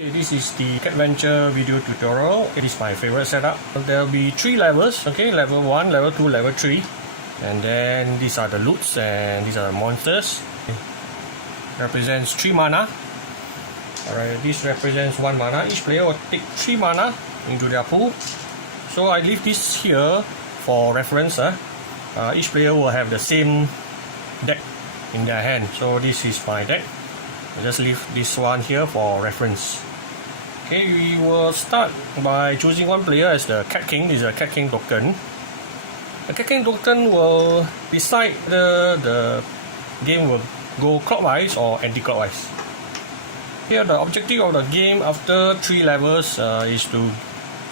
This is the Cat Venture video tutorial. It is my favorite setup. There will be 3 levels, okay, level 1, level 2, level 3. And then these are the loots and these are the monsters. Represents 3 mana. Alright, this represents 1 mana. Each player will take 3 mana into their pool. So I leave this here for reference. Each player will have the same deck in their hand. So this is my deck. I just leave this one here for reference. Okay, we will start by choosing one player as the Cat King. This is a Cat King token. The Cat King token will decide the game will go clockwise or anti-clockwise. Here, the objective of the game after 3 levels is to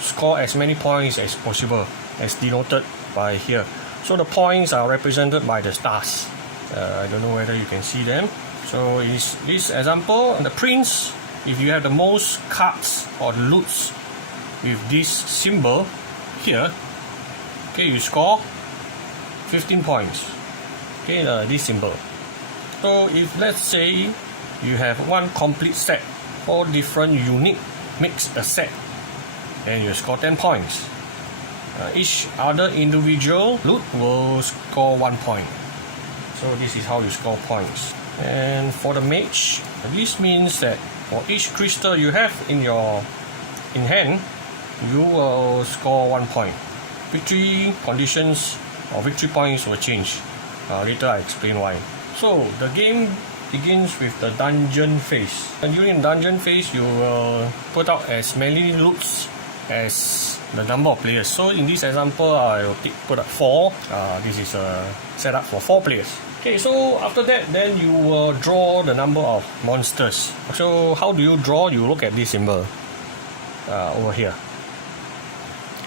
score as many points as possible, as denoted by here. So the points are represented by the stars. I don't know whether you can see them. So in this example, the prince, if you have the most cards or loots with this symbol here, okay, you score 15 points. Okay, this symbol. So if let's say you have one complete set, 4 different unique mix a set, then you score 10 points. Each other individual loot will score 1 point. So this is how you score points. And for the mage, this means that for each crystal you have in hand, you will score 1 point. Victory conditions or victory points will change. Later I explain why. So the game begins with the dungeon phase. And during the dungeon phase, you will put out as many loots as the number of players. So in this example, I will put up 4. This is a setup for 4 players. Okay, so after that, then you will draw the number of monsters. So how do you draw? You look at this symbol over here.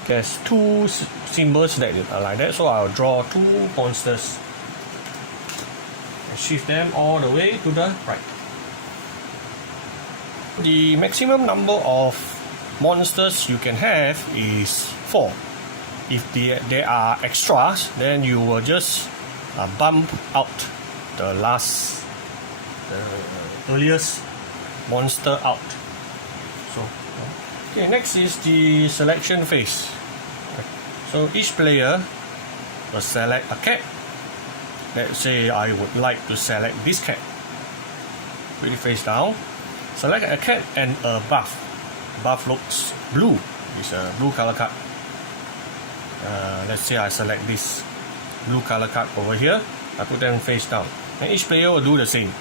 There's 2 symbols that are like that, so I'll draw 2 monsters. Shift them all the way to the right. The maximum number of monsters you can have is 4. If there are extras, then you will just bump out the earliest monster out. So okay, next is the selection phase. So each player will select a cat. Let's say I would like to select this cat. Put it face down. Select a cat and a buff. Buff looks blue. It's a blue color card. Let's say I select this blue color card over here. I put them face down. And each player will do the same.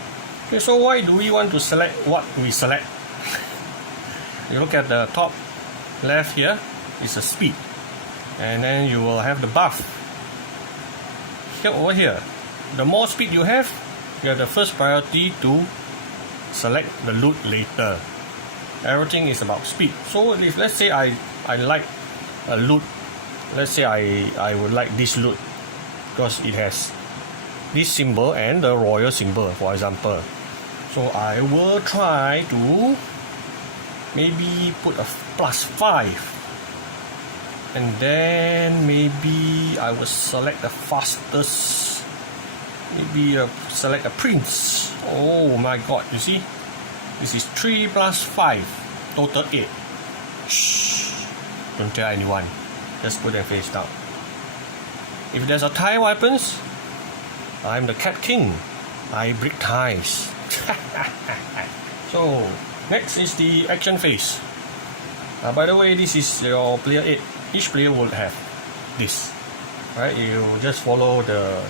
Okay, so why do we want to select what we select? You look at the top left here. It's a speed. And then you will have the buff. Here over here. The more speed you have the first priority to select the loot later. Everything is about speed. So if let's say I like a loot, let's say I would like this loot because it has this symbol and the royal symbol, for example. So I will try to maybe put a +5. And then maybe I will select the fastest. Maybe select a prince. Oh my god, you see? This is 3 + 5, total 8. Shh, don't tell anyone. Just put them face down. If there's a tie weapons, I'm the Cat King. I break ties. So, next is the action phase. By the way, this is your player 8. Each player will have this. Right? You just follow the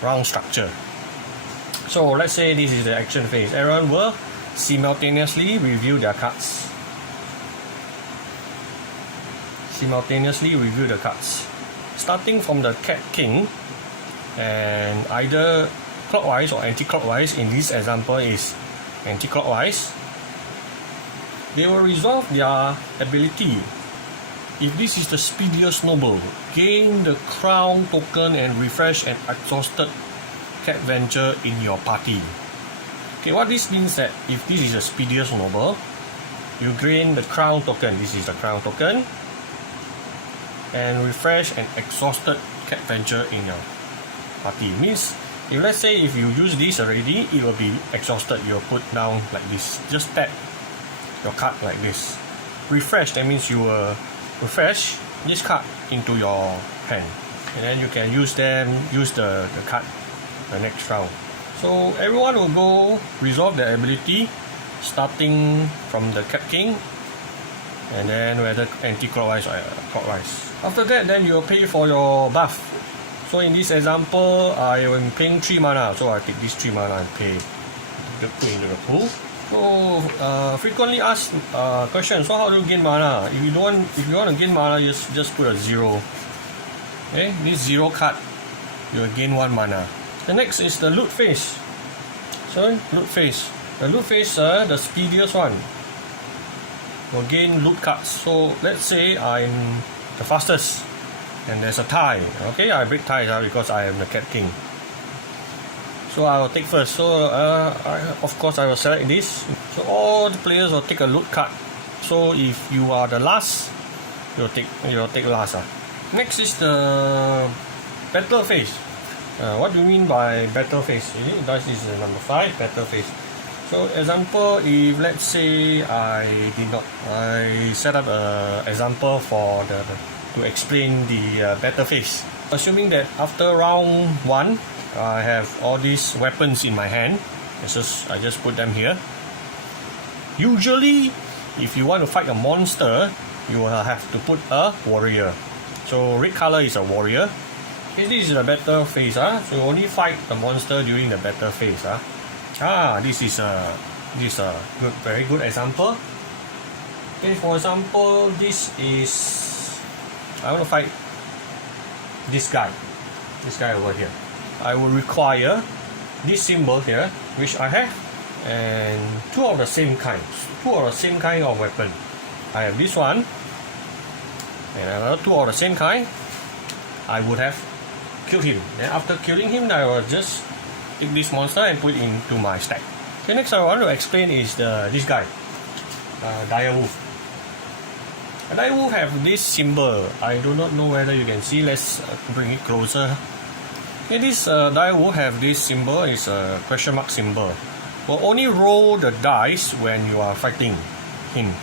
round structure. So let's say this is the action phase. Everyone will simultaneously review their cards. Starting from the Cat King, and either clockwise or anti-clockwise. In this example is anti-clockwise. They will resolve their ability. If this is the speediest noble, gain the crown token and refresh an exhausted Cat Venture in your party. Okay, what this means that if this is the speediest noble, you gain the crown token. This is the crown token. And refresh an exhausted Cat Venture in your party. Means if let's say if you use this already, it will be exhausted. You'll put down like this. Just tap your card like this. Refresh, that means you will refresh this card into your hand, and then you can use the card the next round. So everyone will go resolve their ability, starting from the Cat King, and then whether anti-clockwise or clockwise. After that, then you will pay for your buff. So in this example, I am paying 3 mana, so I take this 3 mana and pay. Put into the pool. So frequently asked question. So how do you gain mana? If you want to gain mana, just put a 0. Okay, this 0 card, you will gain 1 mana. The next is the loot phase. So loot phase. The loot phase, the speediest one, will gain loot cards. So let's say I'm the fastest, and there's a tie. Okay, I break ties because I am the Cat King. So I will take first. So of course I will select this. So all the players will take a loot card. So if you are the last, you'll take last. Next is the battle phase. What do you mean by battle phase? This is number 5, battle phase. So example, if let's say I set up an example to explain the battle phase. Assuming that after round 1, I have all these weapons in my hand. I just put them here. Usually, if you want to fight a monster, you will have to put a warrior. So red color is a warrior. Okay, this is the battle phase. So you only fight the monster during the battle phase. This is a good, very good example. Okay, for example, I want to fight this guy over here. I will require this symbol here, which I have, and two of the same kind of weapon. I have this one and another 2 of the same kind. I would have killed him. Then after killing him, I will just take this monster and put it into my stack. Okay, next I want to explain is this guy, dire wolf. A dire wolf have this symbol. I do not know whether you can see. Let's bring it closer. Okay, this dire wolf have this symbol. It's a question mark symbol. Will only roll the dice when you are fighting him.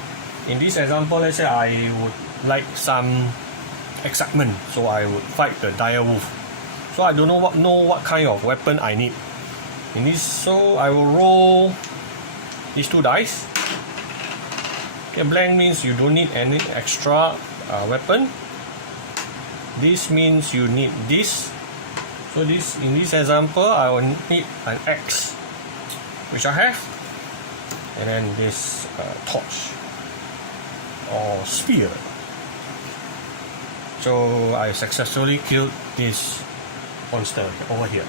In this example, let's say I would like some excitement, so I would fight the dire wolf. So I don't know what kind of weapon I need. In this, so I will roll these 2 dice. Okay, blank means you don't need any extra weapon. This means you need this. So in this example, I will need an axe, which I have, and then this torch or spear. So I successfully killed this monster over here.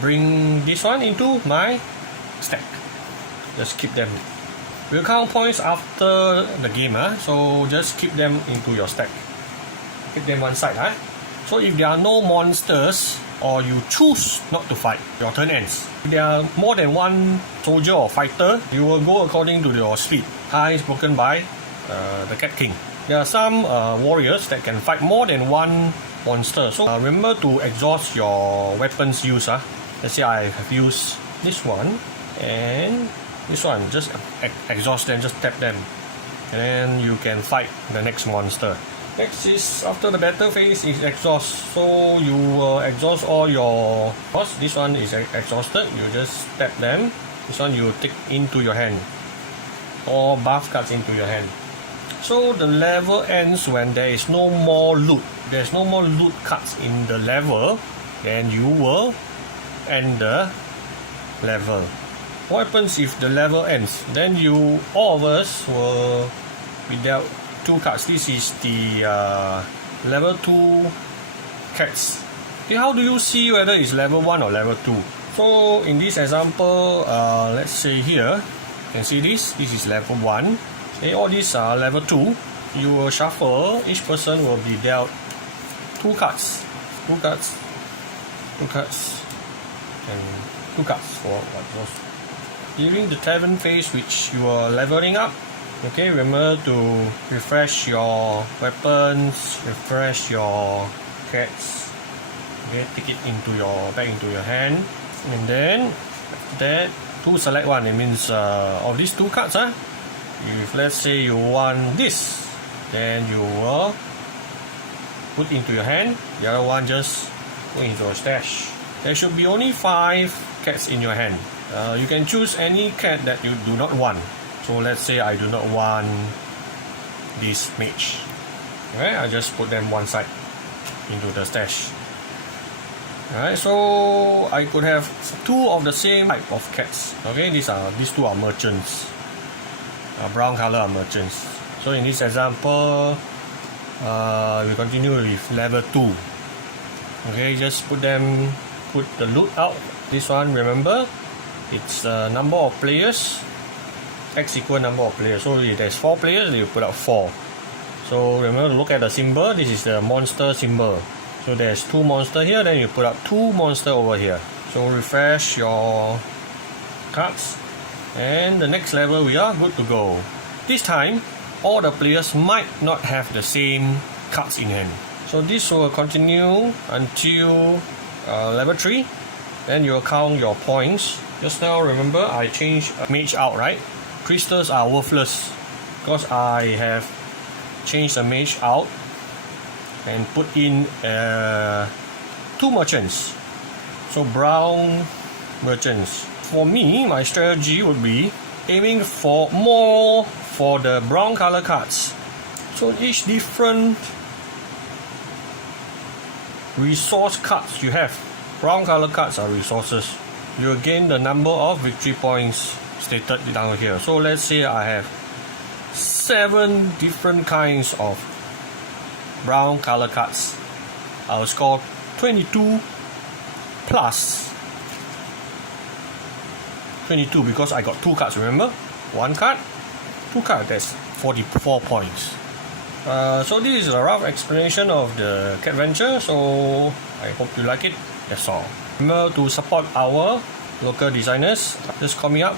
Bring this one into my stack. Just keep them. We'll count points after the game, so just keep them into your stack. Keep them one side. So if there are no monsters or you choose not to fight, your turn ends. If there are more than 1 soldier or fighter, you will go according to your speed. High is broken by the Cat King. There are some warriors that can fight more than 1 monster. So remember to exhaust your weapons use. Let's say I have used this one and this one. Just exhaust them, just tap them, and then you can fight the next monster. Next is after the battle phase is exhaust. So you will exhaust all your. Because this one is exhausted, you just tap them. This one you take into your hand. All buff cards into your hand. So the level ends when there is no more loot. There's no more loot cards in the level. Then you will end the level. What happens if the level ends? Then all of us will be dealt 2 cards. This is the level 2 cats. Okay, how do you see whether it's level 1 or level 2? So in this example, let's say here, you can see this is level 1. Okay, all these are level 2. You will shuffle. Each person will be dealt 2 cards. 2 cards. 2 cards. And 2 cards for what those. During the tavern phase, which you are leveling up, okay, remember to refresh your weapons, refresh your cats. Okay, take it back into your hand, and then after that to select one. It means of these two cards, if let's say you want this, then you will put into your hand. The other one just go into a stash. There should be only 5 cats in your hand. You can choose any cat that you do not want. So let's say I do not want this mage. Okay, I just put them one side into the stash. Alright, so I could have 2 of the same type of cats. Okay, these two are merchants. Brown color are merchants. So in this example, we continue with level 2. Okay, just put the loot out. This one, remember, it's the number of players, x equal number of players. So if there's 4 players, you put out 4. So remember to look at the symbol. This is the monster symbol. So there's 2 monsters here, then you put up 2 monsters over here. So refresh your cards, and the next level we are good to go. This time, all the players might not have the same cards in hand. So this will continue until level 3. Then you will count your points. Just now, remember, I changed mage out, right? Crystals are worthless because I have changed the mage out and put in 2 merchants. So brown merchants. For me, my strategy would be aiming for more for the brown color cards. So each different resource cards you have, brown color cards are resources. You gain the number of victory points stated down here. So let's say I have 7 different kinds of brown color cards. I'll score 22 plus 22 because I got 2 cards, remember? 1 card, 2 cards, that's 44 points. So this is a rough explanation of the cat venture, so I hope you like it. That's all. Remember to support our local designers. Just call me up.